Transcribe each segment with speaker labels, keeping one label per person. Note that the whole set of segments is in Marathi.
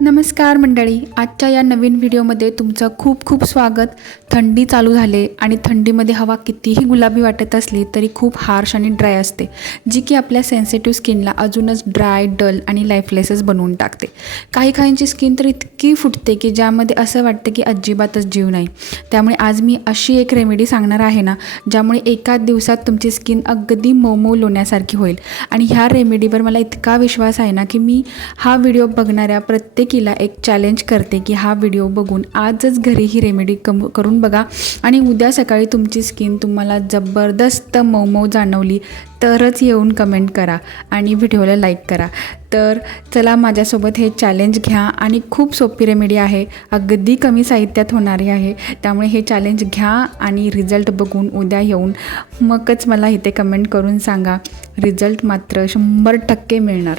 Speaker 1: नमस्कार मंडळी आजच्या या नवीन व्हिडिओमध्ये तुमचं खूप खूप स्वागत. थंडी चालू झाले आणि थंडीमध्ये हवा कितीही गुलाबी वाटत असली तरी खूप हार्श आणि ड्राय असते जी की आपल्या सेन्सिटिव्ह स्किनला अजूनच ड्राय डल आणि लाईफलेसेस बनवून टाकते. काही काहींची स्किन तर इतकी फुटते की ज्यामध्ये असं वाटतं की अजिबातच जीव नाही. त्यामुळे आज मी अशी एक रेमेडी सांगणार आहे ना ज्यामुळे एका दिवसात तुमची स्किन अगदी मऊ लोण्यासारखी होईल. आणि ह्या रेमेडीवर मला इतका विश्वास आहे ना की मी हा व्हिडिओ बघणाऱ्या प्रत्येक प्रत्येकीला एक चॅलेंज करते की हा व्हिडिओ बघून आजच घरी ही रेमेडी कम करून बघा. आणि उद्या सकाळी तुमची स्किन तुम्हाला जबरदस्त मऊ जाणवली तरच येऊन कमेंट करा आणि व्हिडिओला लाईक करा. तर चला माझ्यासोबत हे चॅलेंज घ्या आणि खूप सोपी रेमेडी आहे. अगदी कमी साहित्यात होणारी आहे. त्यामुळे हे चॅलेंज घ्या आणि रिझल्ट बघून उद्या येऊन मगच मला इथे कमेंट करून सांगा. रिझल्ट मात्र शंभर टक्के मिळणार.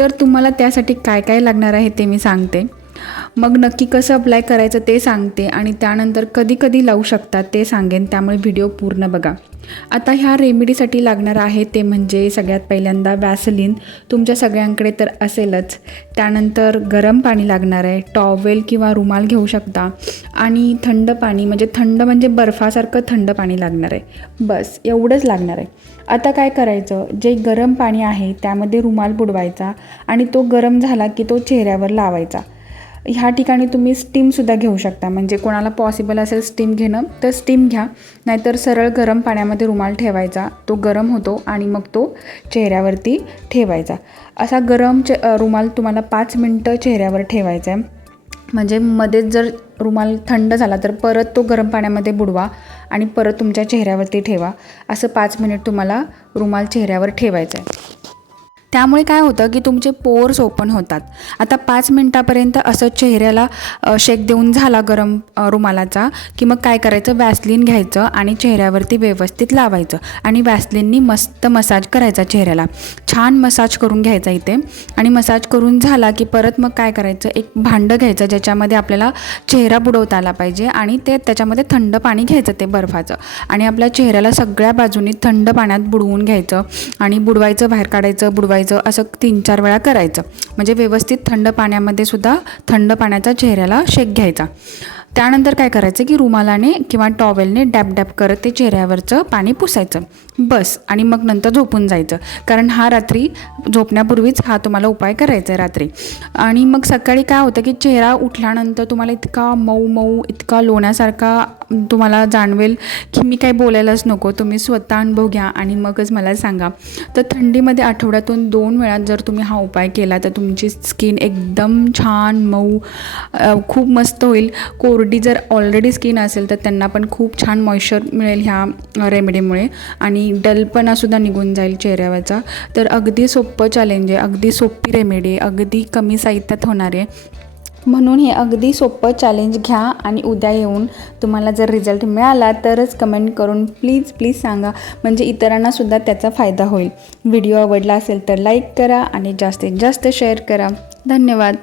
Speaker 1: तर तुम्हाला त्यासाठी काय काय लागणार आहे ते मी सांगते. मग नक्की कसं अप्लाय करायचं ते सांगते आणि त्यानंतर कधी कधी लावू शकतात ते सांगेन त्यामुळे व्हिडिओ पूर्ण बघा. आता ह्या रेमेडीसाठी लागणार आहे ते म्हणजे सगळ्यात पहिल्यांदा वॅसलिन तुमच्या सगळ्यांकडे तर असेलच. त्यानंतर गरम पाणी लागणार आहे. टॉवेल किंवा रुमाल घेऊ शकता. आणि थंड पाणी म्हणजे थंड म्हणजे बर्फासारखं थंड पाणी लागणार आहे. बस एवढंच लागणार आहे. आता काय करायचं? जे गरम पाणी आहे त्यामध्ये रुमाल बुडवायचा आणि तो गरम झाला की तो चेहऱ्यावर लावायचा. ह्या ठिकाणी तुम्ही स्टीमसुद्धा घेऊ शकता. म्हणजे कोणाला पॉसिबल असेल स्टीम घेणं तर स्टीम घ्या. नाहीतर सरळ गरम पाण्यामध्ये रुमाल ठेवायचा. तो गरम होतो आणि मग तो चेहऱ्यावरती ठेवायचा. असा गरम चे रुमाल तुम्हाला पाच मिनटं चेहऱ्यावर ठेवायचा आहे म्हणजे मध्येच जर रुमाल थंड झाला तर परत तो गरम पाण्यामध्ये बुडवा आणि परत तुमच्या चेहऱ्यावरती ठेवा. असं पाच मिनिट तुम्हाला रुमाल चेहऱ्यावर ठेवायचं आहे त्यामुळे काय होतं की तुमचे पोर्स ओपन होतात. आता पाच मिनटापर्यंत असं चेहऱ्याला शेक देऊन झाला गरम रुमालाचा की मग काय करायचं? वॅसलिन घ्यायचं आणि चेहऱ्यावरती व्यवस्थित लावायचं आणि वॅसलिननी मस्त मसाज करायचा चेहऱ्याला. छान मसाज करून घ्यायचा इथे आणि मसाज करून झाला की परत मग काय करायचं? एक भांडं घ्यायचं ज्याच्यामध्ये आपल्याला चेहरा बुडवता आला पाहिजे आणि ते त्याच्यामध्ये थंड पाणी घ्यायचं ते बर्फाचं आणि आपल्या चेहऱ्याला सगळ्या बाजूनी थंड पाण्यात बुडवून घ्यायचं आणि बुडवायचं बाहेर काढायचं बुडवायचं. असं तीन चार वेळा करायचं. म्हणजे व्यवस्थित थंड पाण्यामध्ये सुद्धा थंड पाण्याचा चेहऱ्याला शेक घ्यायचा. त्यानंतर काय करायचं की रुमालाने किंवा टॉवेलने डॅप डॅप करत ते चेहऱ्यावरचं पाणी पुसायचं. बस. आणि मग नंतर झोपून जायचं. कारण हा रात्री झोपण्यापूर्वीच हा तुम्हाला उपाय करायचा आहे रात्री. आणि मग सकाळी काय होतं की चेहरा उठल्यानंतर तुम्हाला इतका मऊ मऊ इतका लोण्यासारखा तुम्हाला जाणवेल की मी काही बोलायलाच नको. तुम्ही स्वतः अनुभव घ्या आणि मगच मला सांगा. तर थंडीमध्ये आठवड्यातून दोन वेळा जर तुम्ही हा उपाय केला तर तुमची स्किन एकदम छान मऊ खूप मस्त होईल. कोरडी जर ऑलरेडी स्किन असेल तर त्यांना पण खूप छान मॉइश्चर मिळेल ह्या रेमेडीमुळे आणि डलपणासुद्धा निघून जाईल चेहऱ्यावरचा. तर अगदी सोपं चॅलेंज आहे अगदी सोपी रेमेडी अगदी कमी साहित्यात होणार. आहे म्हणून हे अगदी सोपं चॅलेंज घ्या आणि उद्या येऊन तुम्हाला जर रिझल्ट मिळाला तरच कमेंट करून प्लीज प्लीज सांगा. म्हणजे इतरांनासुद्धा त्याचा फायदा होईल. व्हिडिओ आवडला असेल तर लाईक करा आणि जास्तीत जास्त शेअर करा. धन्यवाद.